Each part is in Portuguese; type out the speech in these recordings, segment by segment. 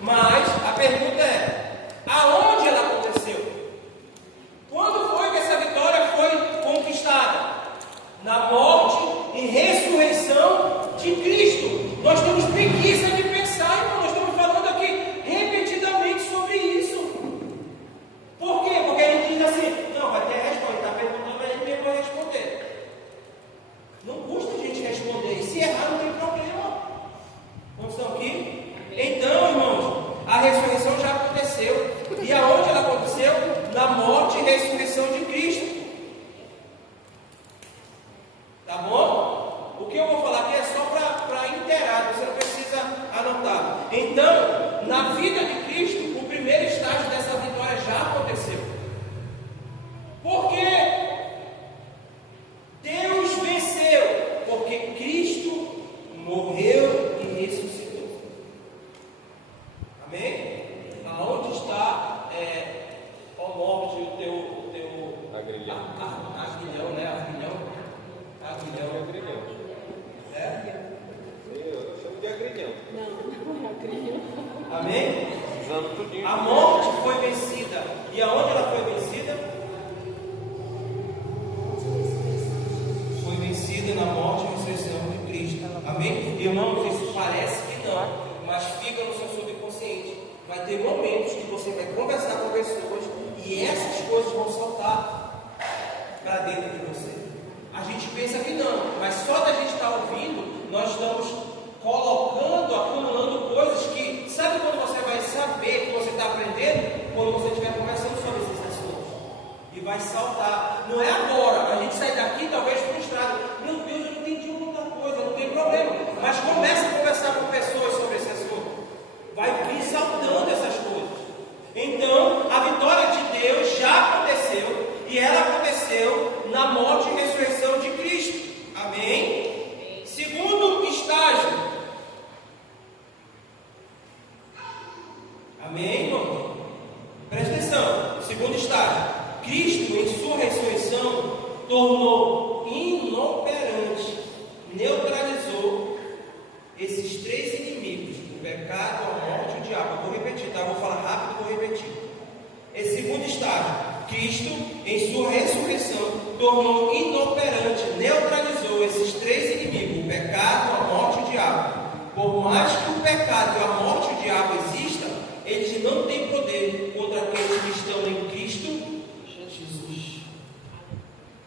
Mas a pergunta é: aonde ela aconteceu? Quando foi que essa vitória foi conquistada? Na morte e ressurreição de Cristo. Nós temos preguiça de pensar, irmão. Nós estamos falando aqui repetidamente sobre isso. Por quê? Porque a gente diz assim: não, vai ter resposta. Está perguntando, mas a gente nem vai responder. Não custa a gente responder. E se errar, não tem problema. Não estão aqui? Então, irmãos, a ressurreição já aconteceu. E aonde ela aconteceu? Na morte e ressurreição de Cristo. Tá bom? O que eu vou falar aqui é só para inteirar, você não precisa anotar. Então, na vida de Cristo, o primeiro estágio dessa vitória já aconteceu. Porque Deus venceu, porque Cristo morreu e ressuscitou. Amém? Aonde está ó morte, o teu agrilhão, né? Agrilhão. Eu chamo de agrilhão. Não é agrilhão. Amém? Usando tudinho. A morte foi vencida. E aonde ela foi vencida? Foi vencida na morte e ressurreição de Cristo. Amém? Irmãos, isso parece que não, mas fica no seu subconsciente. Vai ter momentos que você vai conversar com pessoas e essas coisas vão saltar para dentro de você. A gente pensa que não, mas só da gente estar ouvindo, nós estamos colocando, acumulando coisas que, sabe quando você vai saber que você está aprendendo? Quando você estiver conversando sobre esses assuntos. E vai saltar. Não é agora, a gente sai daqui talvez frustrado. Meu Deus, eu não entendi muita coisa, não tem problema. Mas começa a conversar com pessoas sobre esse assunto. Vai vir saltando essas coisas. Então, a vitória de Deus já aconteceu. E ela aconteceu na morte e ressurreição de Cristo. Amém? Segundo estágio. Amém, irmão? Presta atenção. Segundo estágio. Cristo, em sua ressurreição, tornou inoperante, neutralizou esses três inimigos: o pecado, a morte e o diabo. Eu vou repetir, tá? Eu vou falar rápido e vou repetir. Esse segundo estágio. Cristo, em sua ressurreição, tornou inoperante, neutralizou esses três inimigos: o pecado, a morte e o diabo. Por mais que o pecado, a morte e o diabo existam, eles não têm poder contra aqueles que estão em Cristo Jesus.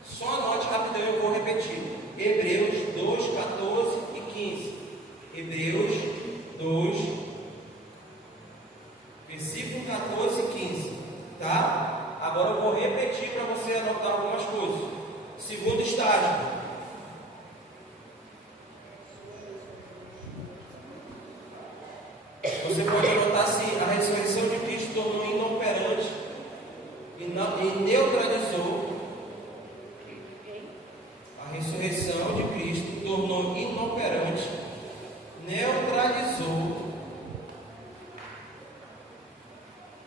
Só anote rapidão, eu vou repetir. Hebreus 2, 14 e 15. Hebreus 2, versículo 14 e 15. Tá? Agora eu vou repetir para você anotar algumas coisas. Segundo estágio. Você pode anotar assim: a ressurreição de Cristo tornou inoperante e neutralizou. A ressurreição de Cristo tornou inoperante, neutralizou.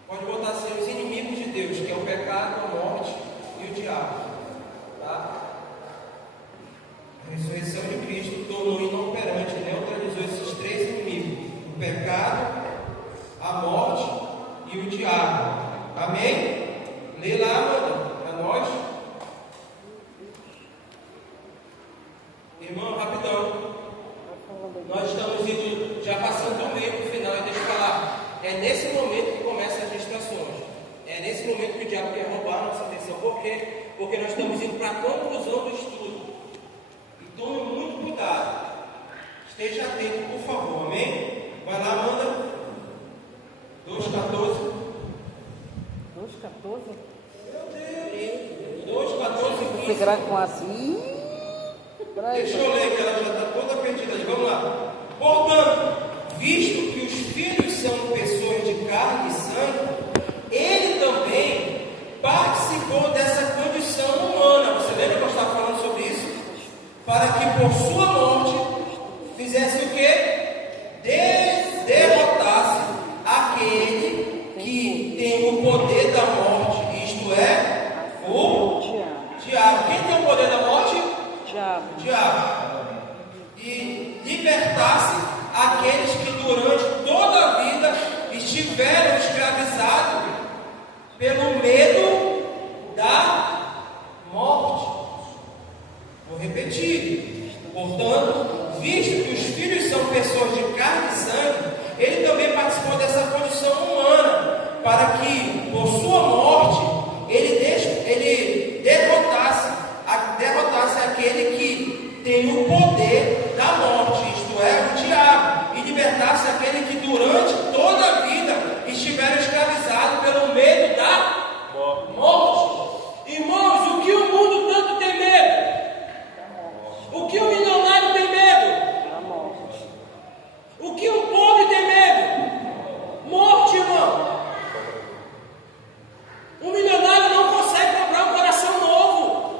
Pode botar assim: os inimigos de Deus, que é o pecado, a morte e o diabo. Tá? A ressurreição de Cristo tornou inoperante, neutralizou esses três inimigos: o pecado, a morte e o diabo. Amém? Lê lá, mano, para nós. Irmão, rapidão. Nós estamos indo, já passando do meio para o final, e deixa eu falar. É nesse momento que começam as distrações. É nesse momento que o diabo quer roubar a nossa atenção. Por quê? Porque nós estamos indo para a conclusão do estudo. E tome muito cuidado. Esteja atento, por favor. Amém? Vai lá, Amanda. 2,14. 2,14? Meu Deus. 2,14 e 15. Você grava com assim. Deixa eu ler que ela já está toda perdida ali. Vamos lá. Portanto, visto que os filhos são pessoas de carne e sangue, ele também participou dessa condição humana. Você lembra que eu estava falando sobre isso? Para que por sua morte fizesse o quê? Derrotasse aquele que tem o poder da morte, isto é, o diabo. Quem tem o poder da morte? O diabo. E libertasse aqueles que durante toda a vida estiveram escravizados pelo medo da morte. Vou repetir. Portanto, visto que os filhos são pessoas de carne e sangue, ele também participou dessa condição humana, para que, por sua morte, ele derrotasse aquele que tem o poder da morte, isto é, o diabo, e libertasse aquele que durante toda a vida estiver escravizado pelo medo da morte. Irmãos, o que o mundo tanto tem medo? O que o milionário tem medo? O que o pobre tem medo? Morte, irmão. O milionário não consegue comprar um coração novo.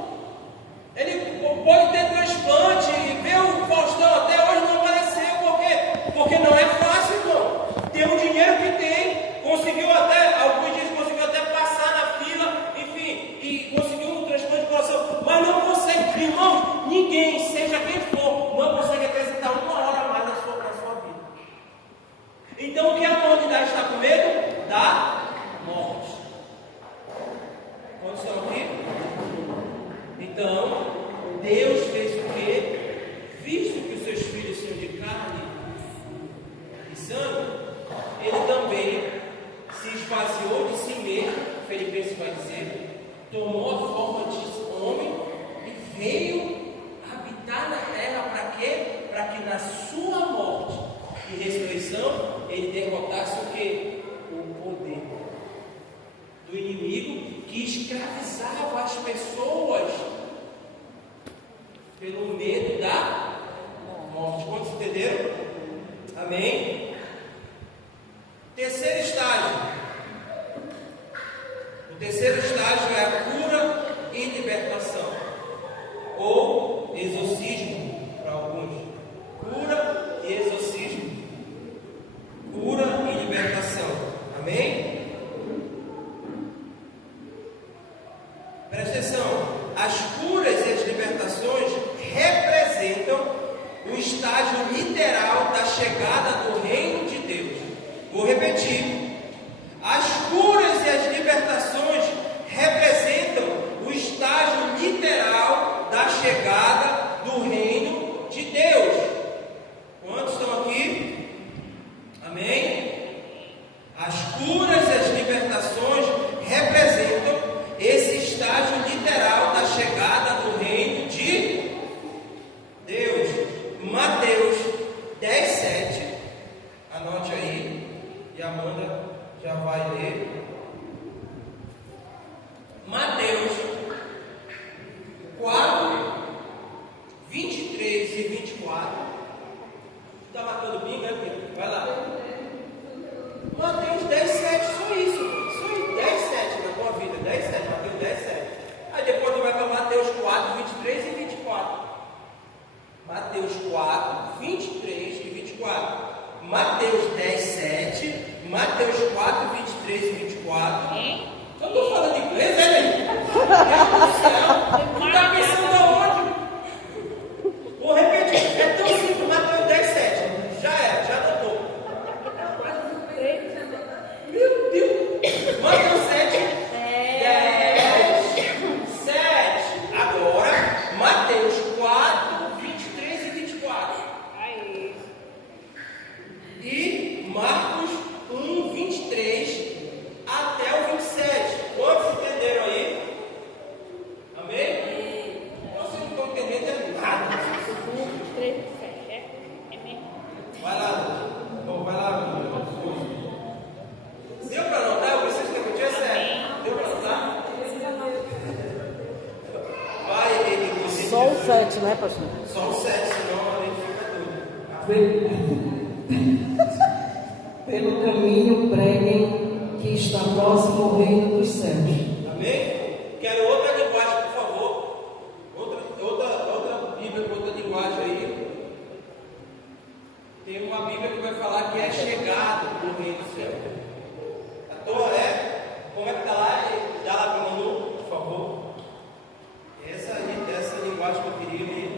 Ele pode ter transplante e ver o Faustão até hoje não apareceu. Por quê? Porque não é fácil, irmão. Tem o dinheiro que tem, conseguiu até, alguns dias conseguiu até passar na fila, enfim, e conseguiu um transplante de coração, mas não consegue, irmão, ninguém, seja quem for, não consegue acrescentar uma hora a mais na sua vida. Então o que a humanidade está com medo? Da morte. Quantos estão aqui? Então, Deus fez o quê? Visto que os seus filhos são de carne e sangue, ele também se esvaziou de si mesmo, Filipenses vai dizer, tomou a forma de homem e veio habitar na terra para quê? Para que na sua morte e ressurreição ele derrotasse o quê? O poder do inimigo que escravizava as pessoas pelo medo da morte. Quantos entenderam? Amém? Terceiro estágio. O terceiro estágio é a cura e libertação, ou exorcismo para alguns. Cura e exorcismo. Cura e libertação. Amém? Presta atenção. As curas e as libertações representam o estágio literal da chegada do reino de Deus. Vou repetir. As curas e as libertações representam o estágio literal da chegada do reino de Deus. Quantos estão aqui? Amém? As curas e as libertações representam esse estágio literal da chegada do reino de Deus. Mateus 10:7. Anote aí. E a Amanda já vai ler. Mateus 4, 23 e 24. Está marcando bingo, né? Vai lá. Mateus 10:7, só isso. Só 10:7 na tua vida. 10:7, Mateus 10:7. Aí depois tu vai para Mateus 4, 23 e 24. Mateus 4, 23 e 24. Mateus 10:7. Mateus 4, 23 e 24. Eu estou falando inglês, né, gente? Meu Deus do céu. Tu está pensando aonde? Vou repetir. É tão simples. Mateus 10:7. Já era, já anotou. Meu Deus. Mateus 7, 10, 7. Agora, Mateus 4, 23 e 24. E Marcos 1, 23 até o 27. Quantos entenderam aí? Amém? Vocês não estão entendendo nada. 3, 7, é mesmo. Vai lá. Bom, vai lá. Deu para anotar? Eu preciso repetir, é sério. Deu para anotar? Vai, ele. Só o 7, né, pastor? Só o 7, senão a gente fica tudo. Pelo caminho preguem que está próximo o reino dos céus. Amém? Quero outra linguagem, por favor. Outra Bíblia com outra linguagem aí. Tem uma Bíblia que vai falar que é chegado no reino do céu. A tua como é que está lá? Dá lá para o Manu, por favor. Essa linguagem que eu queria ler.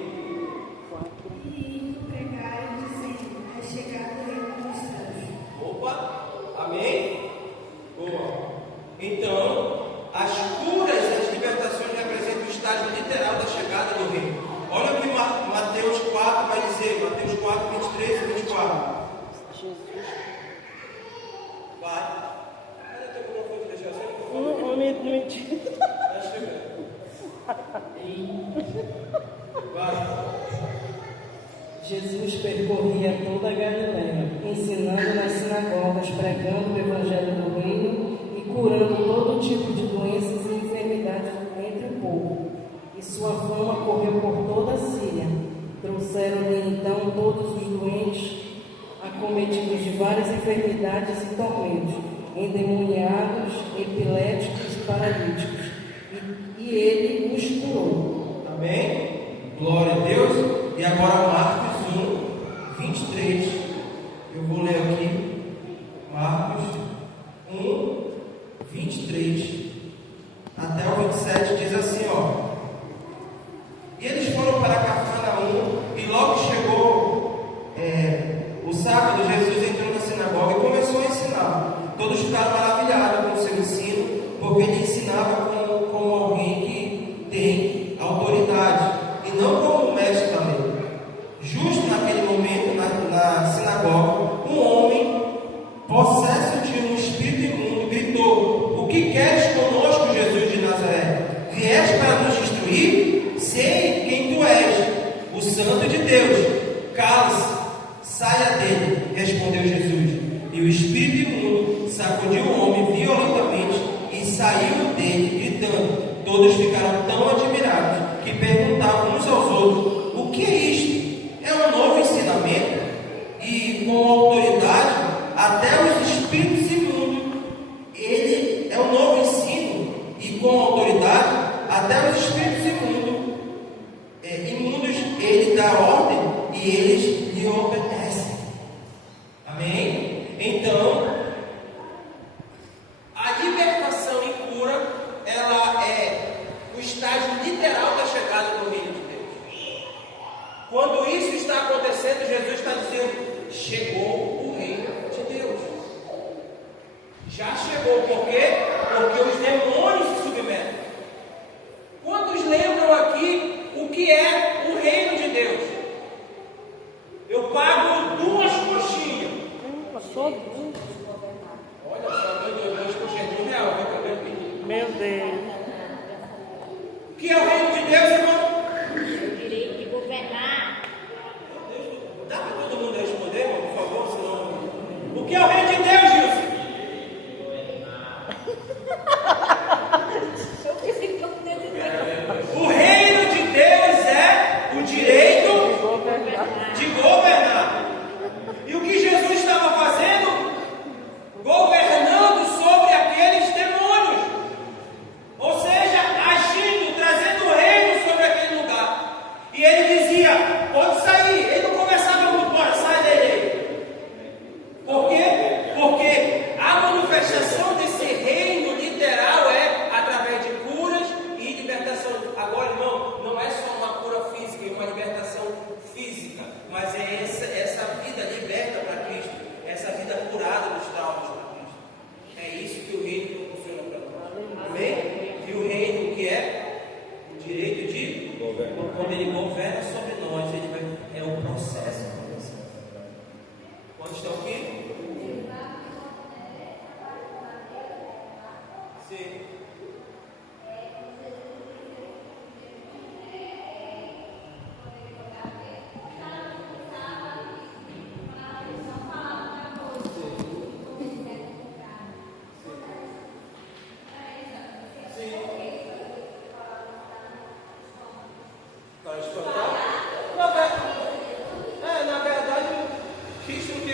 E pregar dizendo, é chegado o reino dos céus. Opa, Amém? Boa. Então, as curas e as libertações representam o estágio literal da chegada do reino. Olha o que Mateus 4 vai dizer, Mateus 4, 23 e 24. Vai. Cadê teu microfone? Deixa eu assim. Tá chegando. Vai. Jesus percorria toda a Galileia, ensinando nas sinagogas, pregando o evangelho do reino e curando todo tipo de doenças e enfermidades entre o povo. E sua fama correu por toda a Síria. Trouxeram-lhe então todos os doentes, acometidos de várias enfermidades e tormentos, endemoniados, epiléticos e paralíticos. E ele os curou. Amém? Glória a Deus. E agora Marcos 1, 23. Eu vou ler aqui. Marcos 1, 23. Até o 27 diz assim, ó. E eles foram para Cafarnaum, e logo chegou o sábado, Jesus entrou na sinagoga e começou a ensinar. Todos ficaram maravilhados com o seu ensino, porque ele ensinava como alguém que tem autoridade, e não como um mestre da lei. Justo naquele momento, na sinagoga, um homem, possesso de um espírito imundo, gritou: O que queres conosco, Jesus de Nazaré? Vieste para nos destruir? Sei quem tu és, o Santo de Deus. Cala-se, saia dele, respondeu Jesus. E o espírito imundo sacudiu o homem violentamente e saiu dele, gritando. Todos ficaram tão admirados que perguntavam uns aos outros: O que é isto? É um novo ensinamento? E com autoridade até os espíritos imundos. Ele é um novo ensino, e com autoridade até os espíritos imundos, ele dá ordem e eles lhe obedecem. Amém? Então, a libertação e cura, ela é o estágio literal da chegada do reino de Deus. Quando isso está acontecendo, Jesus está dizendo: chegou o reino de Deus. Já chegou, por quê? Porque os demônios se submetem. Quantos lembram aqui o que é o reino de Deus? Eu pago 2 coxinhas. Olha só, meu Deus, 2 coxinhas de R$1, vai cabelo pedir. Meu Deus. O que é o reino de Deus, irmão? O direito de governar. Meu Deus, dá para todo mundo responder, irmão, por favor, senão... O que é o reino de Deus, Gilson? O reino de Deus é o direito de governar. E o que Jesus estava fazendo? Governando sobre aqueles demônios. Ou seja, agindo, trazendo o reino sobre aquele lugar. E ele dizia: pode sair. Ele não conversava muito, bora, sai dele. Por quê? Porque a manifestação desse reino literal é através de curas e libertação. Agora, irmão, não é só uma cura física e uma libertação física, mas é essa vida liberta para Cristo, essa vida curada dos traumas para Cristo. É isso que o reino proporciona para nós. Amém? E o reino, que é o direito de governar. Quando ele governa sobre nós, ele é o processo. Quantos estão aqui? Sim. Para espantar? Na verdade, isso não é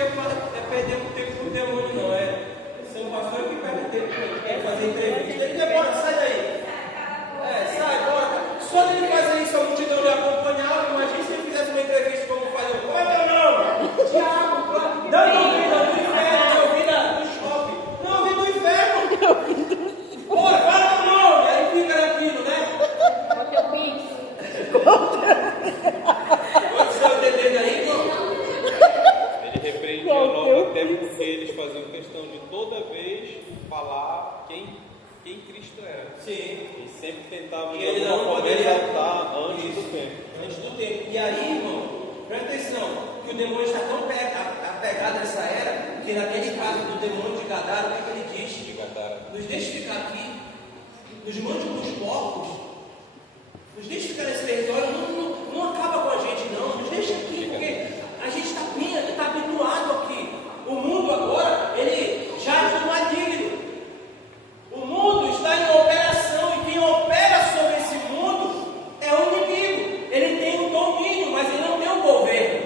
perder o tempo com o demônio, não. São pastores que perdem tempo, quer fazer entrevista. toda vez falar quem Cristo era. Sim. E sempre tentava E ele de não alguma forma poderia- exaltar antes do tempo. Antes do tempo. E aí, irmão, presta atenção, que o demônio está tão apegado nessa era, que naquele caso do demônio de Gadara, o que ele diz? De Gadara. Nos deixe ficar aqui, nos mande para os porcos, nos deixe ficar nesse território, não acaba com a gente não, nos deixa aqui, porque a gente está habituado aqui. O mundo agora, ele jaz do maligno. O mundo está em operação e quem opera sobre esse mundo é o inimigo. Ele tem um domínio, mas ele não tem um governo.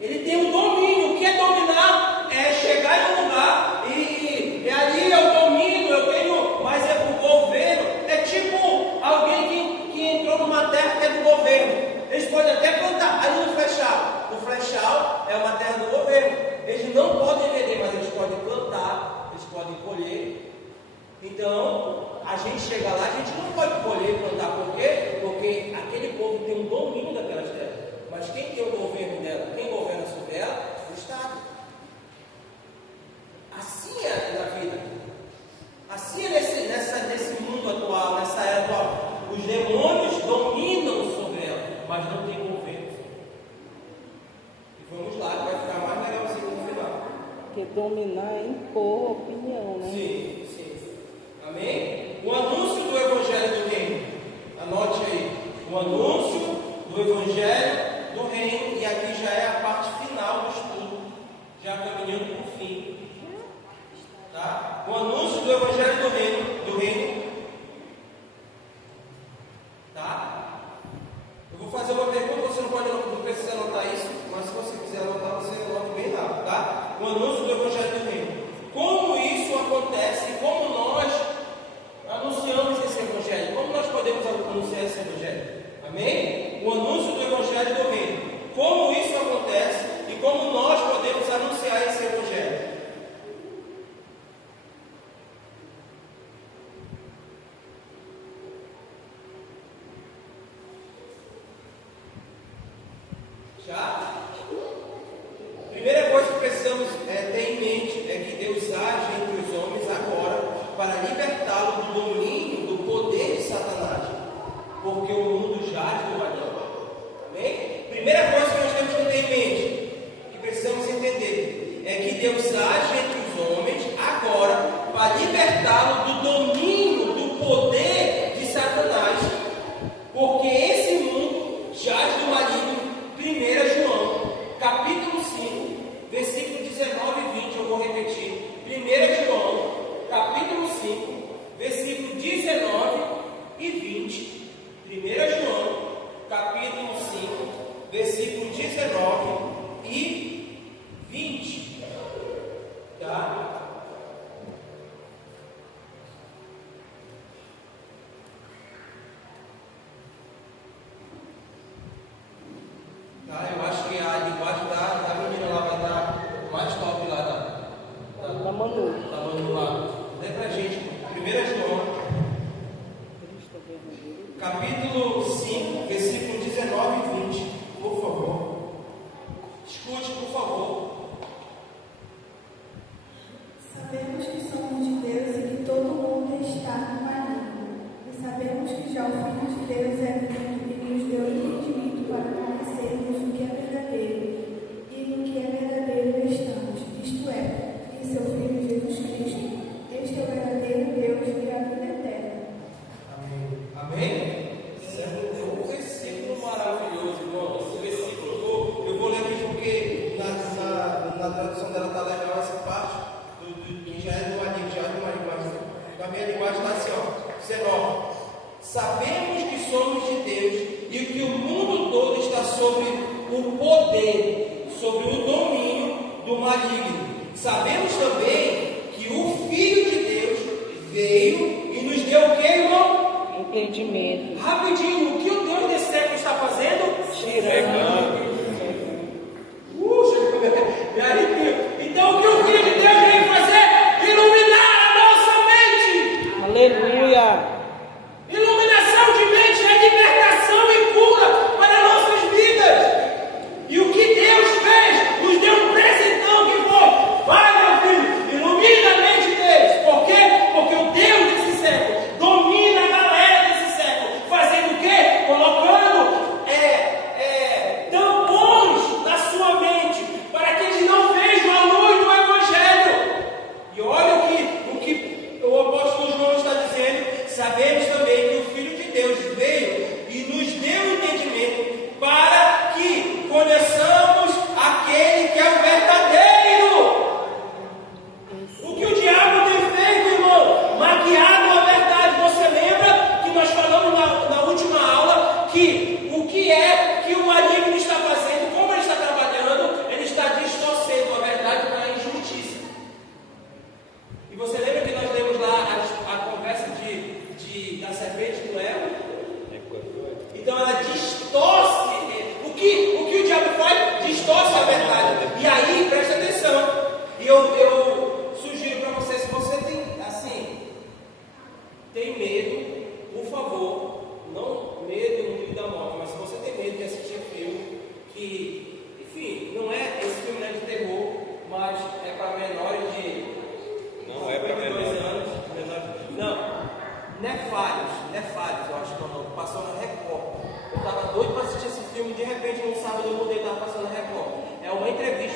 Ele tem um domínio. O que é dominar? É chegar em um lugar e ali eu domino, eu tenho, mas é o governo. É tipo alguém que entrou numa terra que é do governo. Eles podem até plantar ali no Flechal. O Flechal é uma terra do governo. Eles não podem vender, mas eles podem plantar, eles podem colher. Então, a gente chega lá, a gente não pode colher e plantar. Por quê? Porque aquele povo tem um domínio daquelas terras. Mas quem tem o governo dela? Quem governa sobre ela? O Estado. Assim é na vida. Assim é nesse mundo atual, nessa era atual. Os demônios dominam sobre ela, mas não tem governo. E vamos lá, que vai ficar mais legalzinho no final. Porque dominar é impor opinião, né? Sim, sim. Amém? O anúncio do Evangelho do Reino. Anote aí. O anúncio do Evangelho do Reino. E aqui já é a parte final do estudo. Já caminhando para o fim. Tá? O anúncio do Evangelho do Reino. Tá? Eu vou fazer uma pergunta. Você não precisa anotar isso. Mas se você quiser anotar, você anota bem rápido. Tá? O anúncio do Evangelho do Reino. Como isso acontece e como nós anunciamos esse Evangelho? Como nós podemos anunciar esse Evangelho? Amém? O anúncio do Evangelho do Reino. Como isso acontece e como nós podemos anunciar esse Evangelho? Já? Primeira coisa que precisamos ter em mente é que Deus age entre os homens agora para libertá-lo do domínio, do poder de Satanás, porque o mundo jaz do maligno. Amém? Primeira coisa que nós temos que ter em mente, que precisamos entender, é que Deus age entre os homens agora para libertá-lo do domínio, do poder de Satanás, porque esse mundo jaz do maligno. 1 João, capítulo 5, versículo 19 e 20, eu vou repetir. 1 João, capítulo 5, versículo 19 e 20. 1 João, capítulo 5, versículo 19 e 20. Tá? Eu acho que a linguagem da menina lá vai estar mais top lá, Da Manu. da Manu lá. Lê pra gente, 1 João, capítulo 5, versículo 19 e 20, por favor. Escute, por favor. Sabemos que somos de Deus e que todo mundo está no maligno. E sabemos que já o Filho de Deus é vindo e nos deu entendimento para conhecermos o que é verdadeiro e no que é verdadeiro estamos, isto é, em seu Filho Jesus Cristo. Este é o verdadeiro Deus e a vida eterna. Amém? É um versículo maravilhoso, irmão. Esse versículo, eu vou ler aqui porque na tradução dela está legal essa parte, que já é de uma linguagem. Na minha linguagem está assim, ó. 19. Sabemos que somos de Deus e que o mundo todo está sobre o poder, sobre o domínio do maligno. Sabemos também que o Filho de Deus veio e nos deu o que, irmão? Entendimento. Rapidinho, o que o Deus desse século está fazendo? Tirando. Me arrepio. Então o que o Filho de Deus veio fazer? Iluminar a nossa mente. Aleluia. Iluminação de mente é libertação e cura para nossas vidas. E o que Deus fez? Nos deu um presentão que foi: vai, meu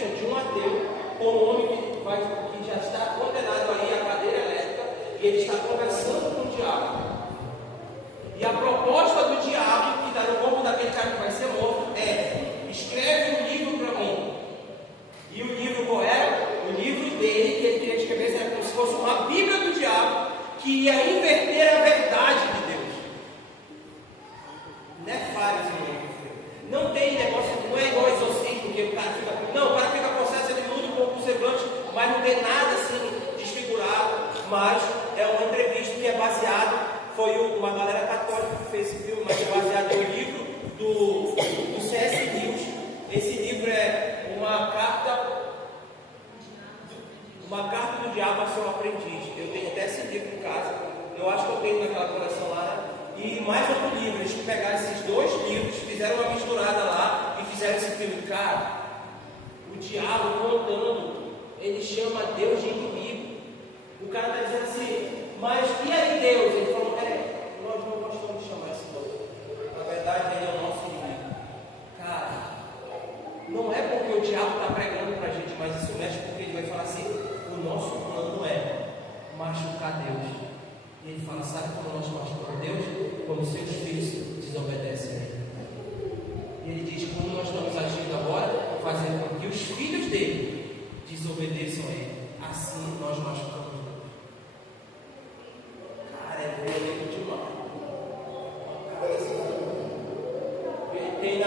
entrevista de um ateu com um homem que já está condenado aí à cadeira elétrica, e ele está conversando com o diabo. E a proposta do diabo, que está no corpo daquele cara que vai ser morto, é: escreve um livro para mim. E o livro qual era? O livro dele, que ele queria escrever, era como se fosse uma Bíblia do diabo, que ia inverter a verdade de Deus. Não é fariseu. Não tem negócio, não é igual exorcismo, que o cara fica. Não, o cara fica possesso, ele muda um pouco o semblante, mas não tem nada assim desfigurado. Mas é uma entrevista que é baseado. Foi uma galera católica que fez esse filme, mas é baseado no livro do C.S. Lewis. Esse livro é uma carta do diabo a seu aprendiz. Eu tenho até esse livro em casa. Eu acho que eu tenho naquela coleção lá, né? E mais outro livro. Eles pegaram esses dois livros, fizeram uma misturada lá e fizeram esse filme. Cara, o diabo contando, ele chama Deus de inimigo. O cara está dizendo assim: mas e aí Deus? Ele falou: nós não gostamos de chamar esse nome. Na verdade, ele é o nosso inimigo. Cara, não é porque o diabo está pregando para a gente, mas isso mexe porque ele vai falar assim: o nosso plano é machucar Deus. E ele fala: sabe como nós machucamos Deus? Quando seus filhos desobedecem a ele. E ele diz: como nós estamos agindo agora, fazendo com que os filhos dele desobedeçam a ele. Assim nós machucamos Deus. Cara, é violento demais. Tem na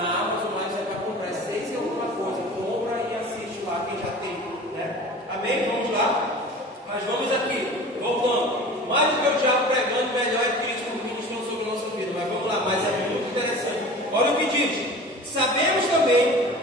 Amazon, mas é para comprar 6 e alguma coisa. Compra e assiste lá, quem já tem, né? Amém? Vamos lá. Mas vamos aqui, voltando. Mais do que o diabo pregando, melhor é Cristo ministrando sobre a nossa vida. Mas vamos lá, mas é muito interessante. Olha o que diz: sabemos também,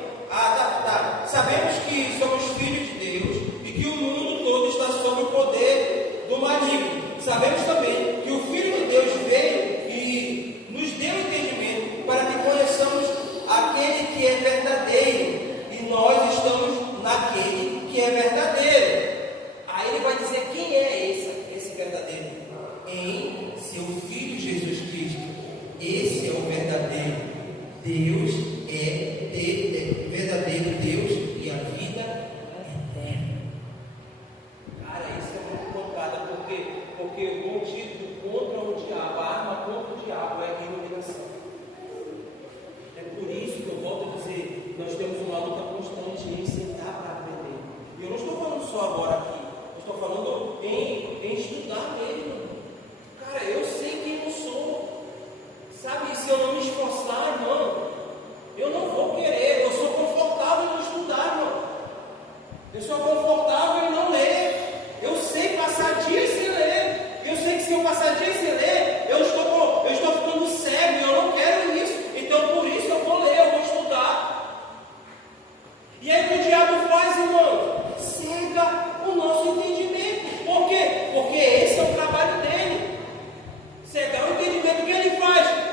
sabemos que somos filhos de Deus e que o mundo todo está sob o poder do maligno. Sabemos também que o Filho de Deus veio e nos deu entendimento para que conheçamos aquele que é verdadeiro, e nós estamos naquele que é verdadeiro. Aí ele vai dizer quem é esse verdadeiro: em seu Filho Jesus Cristo. Esse é o verdadeiro Deus, verdadeiro Deus e a vida eterna. Cara, isso é muito complicado, porque o motivo contra o diabo, a arma contra o diabo é a iluminação. É por isso que eu volto a dizer: nós temos uma luta constante em sentar para aprender. E eu não estou falando só agora aqui, eu estou falando em estudar mesmo. Cara, eu sei quem eu sou. Sabe, se eu não me esforçar, irmão, eu não vou querer. Eu sou confortável em não estudar, irmão. Eu sou confortável em não ler. Eu sei passar dias sem ler. Eu sei que se eu passar dias sem ler, eu estou ficando cego e eu não quero isso. Então por isso eu vou ler, eu vou estudar. E aí o que o diabo faz, irmão? Cega o nosso entendimento. Por quê? Porque esse é o trabalho dele. Cegar o entendimento. O que ele faz?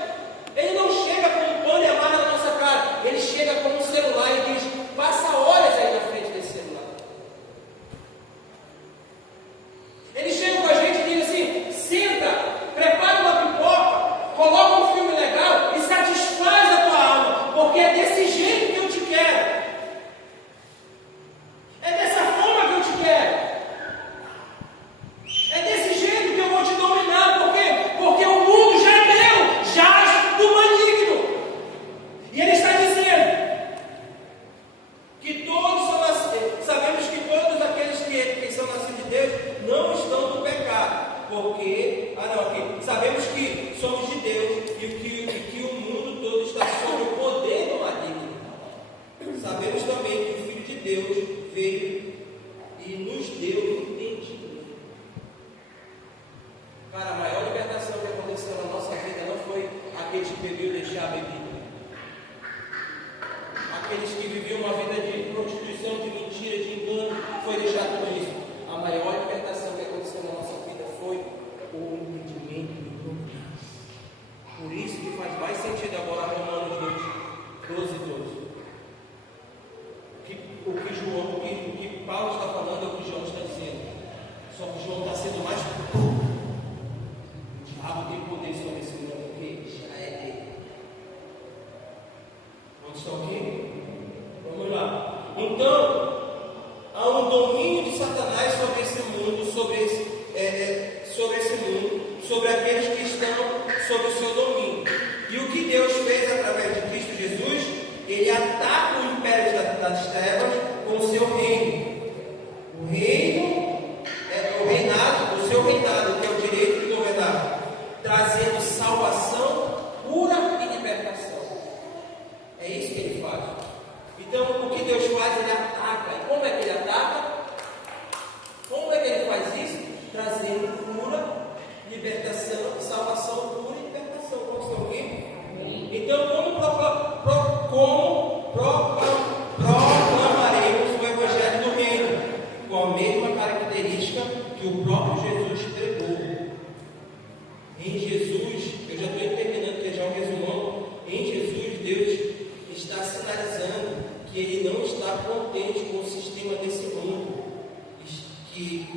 Ele não chega com um pano e amarra na nossa cara. Ele chega com um celular e diz: passa horas aí na frente desse celular. Ele chega com a gente e diz assim: senta, prepara uma pipoca, coloca um filme legal e satisfaz a tua alma, porque é desse jeito que eu te quero. É dessa forma que eu te quero. É desse jeito que eu vou te dominar. Por quê? Porque o mundo já é meu, jaz do maligno. E ele está dizendo que todos são nascidos. Sabemos que todos aqueles que são nascidos de Deus não estão no pecado. Porque, sabemos que somos de Deus e que o mundo todo está sob o poder do maligno. Sabemos também que o Filho de Deus veio e nos deu entendimento. Cara, a maior libertação que aconteceu na nossa vida não foi aqueles que bebiam deixar a bebida. Aqueles que viviam uma vida de prostituição, de mentira, de engano, foi deixar tudo isso. A maior libertação que aconteceu na nossa vida foi o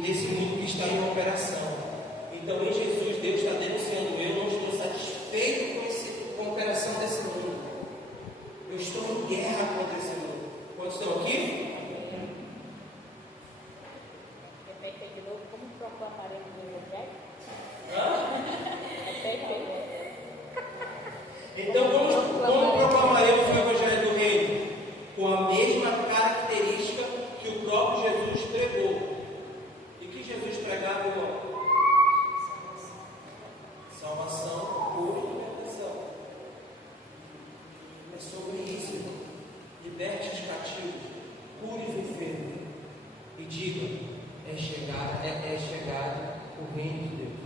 desse mundo que está em operação. Então, em Jesus, Deus está denunciando: eu não estou satisfeito com a operação desse mundo. Eu estou em guerra contra esse mundo. Quantos estão aqui? Repete de novo, como proclamaremos o Evangelho? Então, como proclamaremos o Evangelho do Reino? Com a mesma característica que o próprio Jesus pregou. E que Jesus pregava, irmão? Salvação, cura e libertação. É sobre isso, irmão. Liberte os cativos, cure os enfermos. E diga: é chegado o reino de Deus.